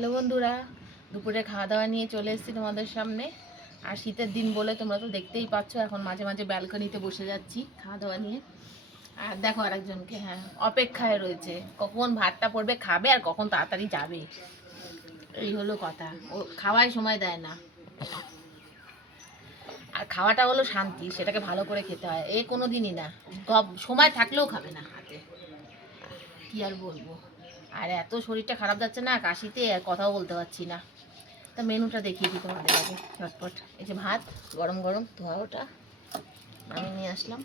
Hello বন্ধুরা, দুপুরে খাওয়া দাওয়া নিয়ে চলে এসেছি তোমাদের সামনে। আর শীতের দিন বলে তোমরা তো দেখতেই পাচ্ছ, এখন মাঝে মাঝে ব্যালকনিতে বসে যাচ্ছি খাওয়া দাওয়া নিয়ে। আর দেখো আরেকজনকে, হ্যাঁ, অপেক্ষায় রয়েছে কখন ভাতটা পড়বে, খাবে আর কখন তাড়াতাড়ি যাবে। এই হলো কথা, ও খাওয়াই সময় দেয় না। আর খাওয়াটা হলো শান্তি, সেটাকে ভালো করে খেতে হয়। এ কোনো দিনই না, সময় থাকলেও খাবে না হাতে। কি আর বলবো। আর এত শরীরটা খারাপ যাচ্ছে না, কাশিতে আর কথাও বলতে পারছি না। তা মেনুটা দেখিয়ে দিই তোমাদের আগে ঝটপট। এই যে ভাত গরম গরম ধোয়া ওটা আমি নিয়ে আসলাম,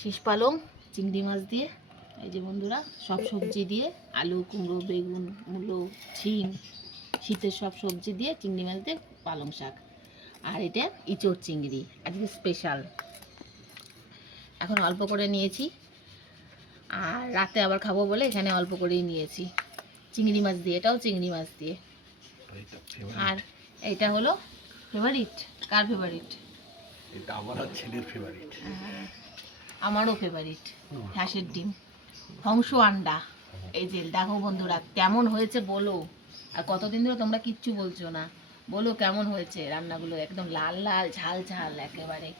শীষ পালং চিংড়ি মাছ দিয়ে, এই যে বন্ধুরা সব সবজি দিয়ে, আলু কুমড়ো বেগুন মূলো ছিম, শীতের সব সবজি দিয়ে চিংড়ি মাছ দিয়ে পালং শাক। আর এটা ইঁচড় চিংড়ি, আজকে স্পেশাল। এখন অল্প করে নিয়েছি, আর রাতে আবার খাবো বলে এখানে অল্প করেই নিয়েছি। চিংড়ি মাছ দিয়ে, এটাও চিংড়ি মাছ দিয়ে। আর এইটা হলো ফেভারিট, কার ফেভারিট? এটা আমার ছেলের ফেভারিট। আমারও ফেভারিট। হাঁসের ডিম, হংস আন্ডা। এই যে দেখো বন্ধুরা কেমন হয়েছে বলো। আর কতদিন ধরে তোমরা কিচ্ছু বলছো না, বলো কেমন হয়েছে রান্নাগুলো। একদম লাল লাল ঝাল ঝাল একেবারে,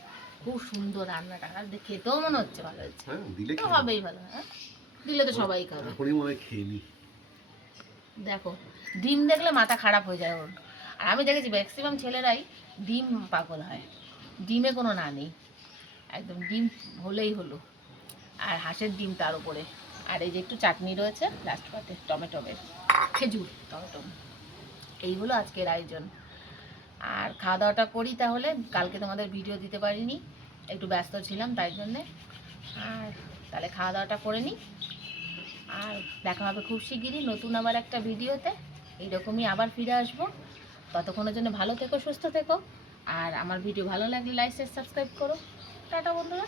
খুব সুন্দর রান্নাটা। আর খেতেও মনে হচ্ছে ভালো হয়েছে। দিলে তো হবেই ভালো, হ্যাঁ দিলে তো সবাই খাবে। এখনই মনে খেয়ে নি। দেখো ডিম দেখলে মাথা খারাপ হয়ে যায় ওর। আর আমি দেখেছি ম্যাক্সিমাম ছেলেরাই ডিম পাগল হয়, ডিমে কোনো না নেই, একদম ডিম হলেই হলো। আর হাঁসের ডিম তার উপরে। আর এই যে একটু চাটনি রয়েছে লাস্ট পাতে, টমেটোমের খেজুর টমেটো। এই হলো আজকের আয়োজন। আর খাওয়া দাওয়াটা করি তাহলে, কালকে তোমাদের ভিডিও দিতে পারিনি, একটু ব্যস্ত ছিলাম তাই জন্যে। আর তাহলে খাওয়া দাওয়াটা করে নিই, আর দেখা হবে খুব শিগগিরই নতুন আবার একটা ভিডিওতে। এইরকমই আবার ফিরে আসবো। ততক্ষণের জন্য ভালো থেকো, সুস্থ থেকো। আর আমার ভিডিও ভালো লাগলে লাইক শেয়ার সাবস্ক্রাইব করো। টাটা বন্ধুরা।